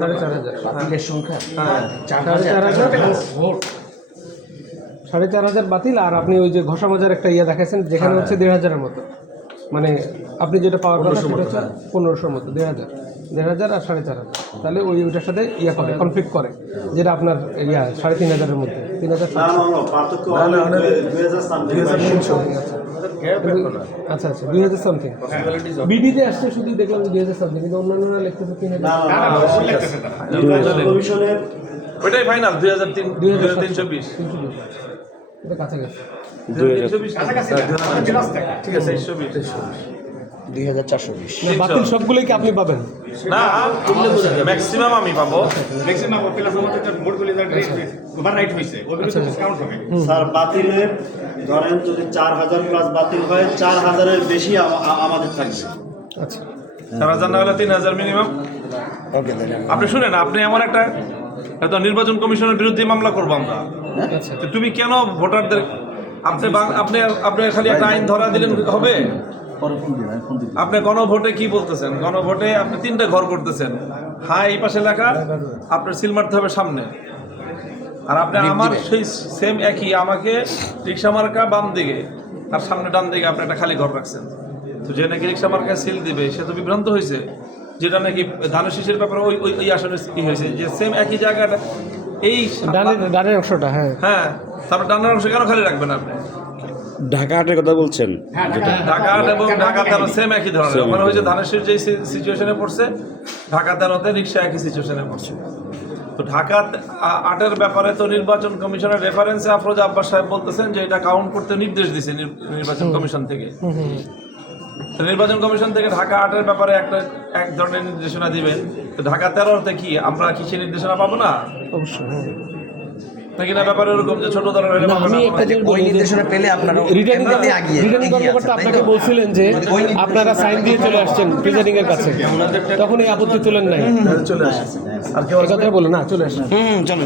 4,500 বাতিলের সংখ্যা 4,500 ভোট 4,500 বাতিল। আর আপনি ওই যে ঘষা মজার একটা ইয়ে দেখাচ্ছেন যেখানে হচ্ছে 1,500-এর মতো, মানে আপনি যেটা পাওয়ার কথা সেটা হচ্ছে 1,500-র মতো, 1,500 আর 4,500, তাহলে ওইটার সাথে ইয়া করে কনফ্লিক্ট করে, যেটা আপনার 3,500-এর মধ্যে 3,000। আচ্ছা 2,000 সামথিং বিডিতে আসছে, শুধু দেখলাম 2,000 সামথিং, কিন্তু অন্যান্যরা লিখতেছে 3,000। ওইটাই ফাইনাল 2,320 এটা কাছাকাছি। ঠিক আছে 120 2,420 না, বাতিল সবগুলোই কি আপনি পাবেন? না, ম্যাক্সিমাম আমি পাবো। স্যার বাতিলের ধরেন যদি 4,000 প্লাস বাতিল হয়, 4,000-এর বেশি আমাদের থাকবে। আচ্ছা 4,000 না হলে 3,000 মিনিমাম। আপনি শুনেন, আপনি এমন একটা হয়তো নির্বাচন কমিশনের বিরুদ্ধে মামলা করবো আমরা। আচ্ছা তো তুমি কেন ভোটারদের আপনি আপনি খালি একটা আইন ধরা দিলেন হবে? আপনি গণভোটে কি বলতেছেন? গণভোটে আপনি 3টে ঘর করতেছেন, হ্যাঁ এই পাশে লেখা, আপনার সিল মারতে হবে সামনে। আর আপনি আমার সেই সেম একই, আমাকে রিক্সা মার্কা বাম দিকে আর সামনে ডান দিকে আপনি একটা খালি ঘর রাখছেন। তো যে নাকি রিক্সা মার্কায় সিল দিবে সে তো বিভ্রান্ত হয়েছে, যেটা নাকি ধানের শীষের ব্যাপারে ওই আসলে কি হয়েছে যে সেম একই জায়গাটা এই ডানের অংশটা। হ্যাঁ, তারপর ডানের অংশ কেন খালি রাখবেন আপনি? ঢাকা হাটের কথা বলছেন? ঢাকা হাট এবং ঢাকা 13 সেম একই ধরনের। ওখানে হয়েছে ধানের শীষ যেই সিচুয়েশনে পড়ছে, ঢাকা 13-তে রিক্সা একই সিচুয়েশনে পড়ছে। তো ঢাকা 8-এর ব্যাপারে তো নির্বাচন কমিশনের রেফারেন্সে আফরোজা আব্বাস সাহেব বলতেছেন যে এটা কাউন্ট করতে নির্দেশ দিছে নির্বাচন কমিশন থেকে। তো নির্বাচন কমিশন থেকে ঢাকা 8-এর ব্যাপারে এক ধরনের নির্দেশনা দিবেন। তো ঢাকা 13-তে কি আমরা কি সেই নির্দেশনা পাবো না? অবশ্যই নাকি না ব্যাপারে এরকম যে ছোট দলের হলে আমি একটা জিনিস ওই নির্দেশনা পেলে আপনারা রিটার্নিং কর্মকর্তা আপনাকে বলছিলেন যে আপনারা সাইন দিয়ে চলে আসছেন প্রিজাইডিং এর কাছে, তখন এই আপত্তি তোলেন নাই? চলে আসে। আর কেউ কথা বলে না, চলে আসেন। চলো